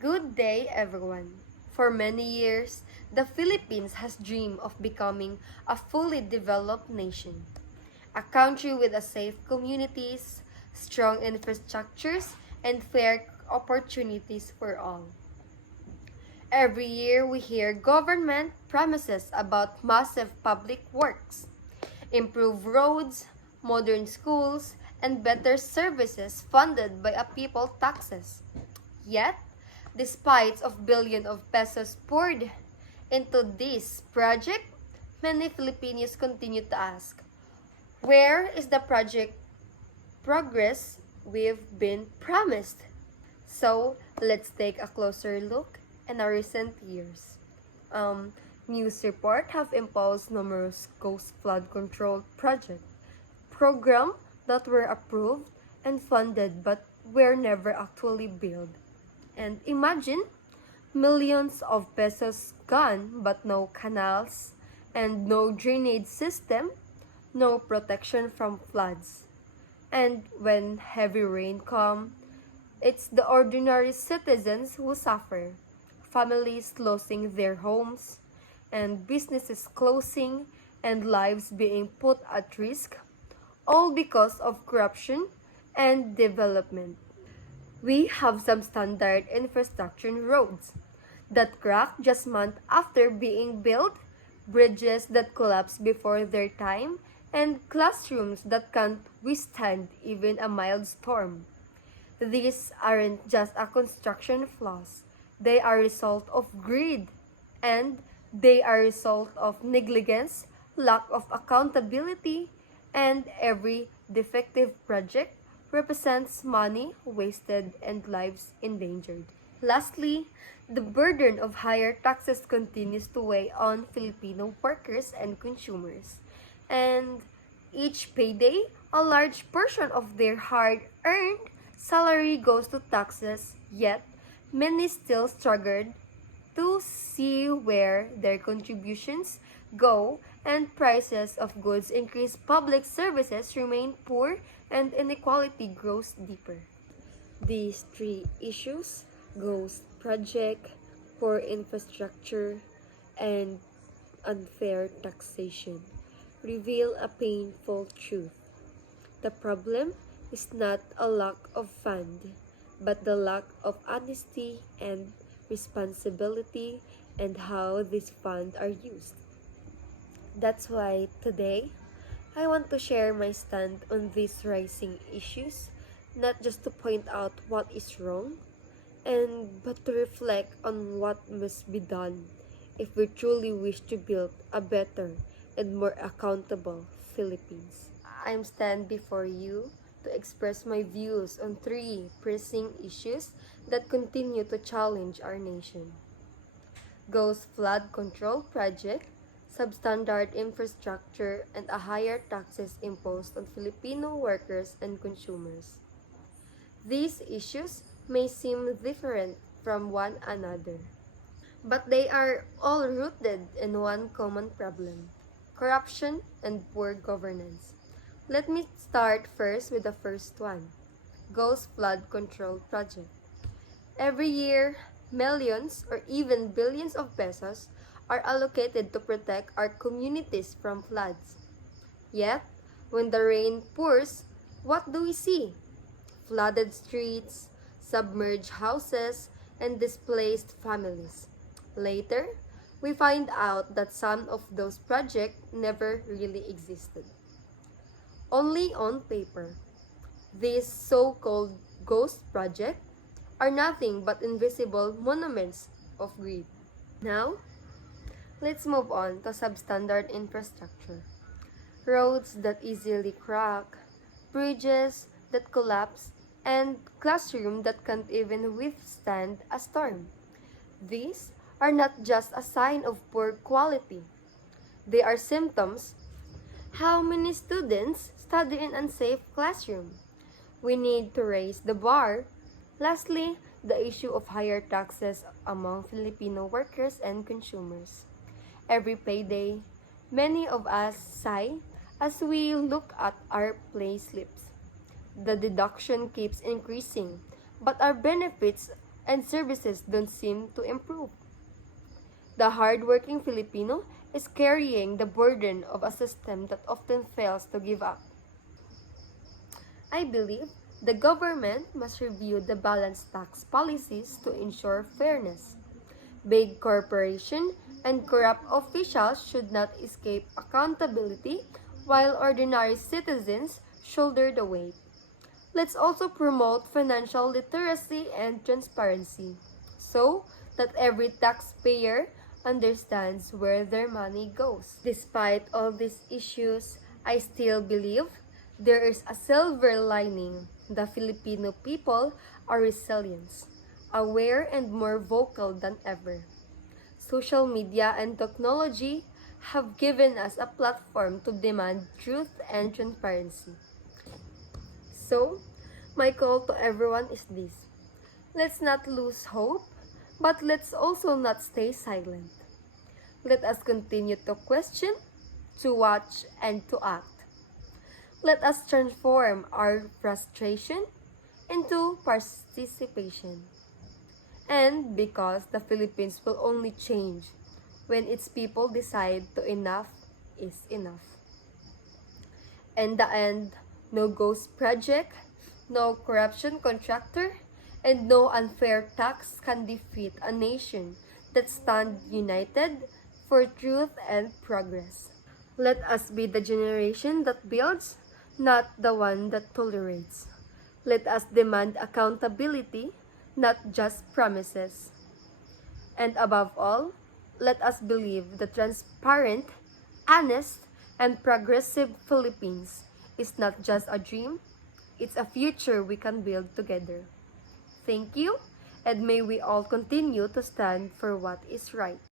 Good day, everyone. For many years, the Philippines has dreamed of becoming a fully developed nation, a country with a safe communities, strong infrastructures, and fair opportunities for all. Every year, we hear government promises about massive public works, improved roads, modern schools, and better services funded by a people taxes. Yet, despite of billion of pesos poured into this project, many Filipinos continue to ask, where is the project progress we've been promised? So, let's take a closer look in our recent years. Um, News report have imposed numerous coast flood control project program that were approved and funded but were never actually built. And imagine millions of pesos gone but no canals and no drainage system, no protection from floods. And when heavy rain come, it's the ordinary citizens who suffer. Families losing their homes and businesses closing and lives being put at risk, all because of corruption and development. We have some standard infrastructure roads that crack just months after being built, bridges that collapse before their time, and classrooms that can't withstand even a mild storm. These aren't just a construction flaws. They are result of greed and they are result of negligence, lack of accountability, and every defective project represents money wasted and lives endangered. Lastly, the burden of higher taxes continues to weigh on Filipino workers and consumers. And each payday, a large portion of their hard-earned salary goes to taxes, yet many still struggle to see where their contributions go and prices of goods increase, public services remain poor, and inequality grows deeper. These three issues ghost project, poor infrastructure, and unfair taxation reveal a painful truth. The problem is not a lack of fund, but the lack of honesty and responsibility and how these funds are used. That's why today I want to share my stand on these rising issues, not just to point out what is wrong, and but to reflect on what must be done if we truly wish to build a better and more accountable Philippines. I'm stand before you to express my views on three pressing issues that continue to challenge our nation. Ghost flood control project, substandard infrastructure, and a higher taxes imposed on Filipino workers and consumers. These issues may seem different from one another, but they are all rooted in one common problem: corruption and poor governance. Let me start first with the first one: Ghost Flood Control Project. Every year, millions or even billions of pesos are allocated to protect our communities from floods. Yet, when the rain pours, what do we see? Flooded streets, submerged houses, and displaced families. Later, we find out that some of those projects never really existed. Only on paper. These so-called ghost projects are nothing but invisible monuments of greed. Now, let's move on to substandard infrastructure. Roads that easily crack, bridges that collapse, and classrooms that can't even withstand a storm. These are not just a sign of poor quality. They are symptoms. How many students study in unsafe classroom? We need to raise the bar. Lastly, the issue of higher taxes among Filipino workers and consumers. Every payday, many of us sigh as we look at our pay slips. The deduction keeps increasing, but our benefits and services don't seem to improve. The hardworking Filipino is carrying the burden of a system that often fails to give up. I believe the government must review the balanced tax policies to ensure fairness. Big corporations and corrupt officials should not escape accountability while ordinary citizens shoulder the weight. Let's also promote financial literacy and transparency so that every taxpayer understands where their money goes. Despite all these issues, I still believe there is a silver lining. The Filipino people are resilient, aware, and more vocal than ever. Social media and technology have given us a platform to demand truth and transparency. So, my call to everyone is this. Let's not lose hope, but let's also not stay silent. Let us continue to question, to watch, and to act. Let us transform our frustration into participation. And because the Philippines will only change when its people decide to enough is enough. In the end, no ghost project, no corruption contractor, and no unfair tax can defeat a nation that stands united for truth and progress. Let us be the generation that builds, not the one that tolerates. Let us demand accountability, not just promises. And above all, let us believe the transparent, honest, and progressive Philippines is not just a dream, it's a future we can build together. Thank you, and may we all continue to stand for what is right.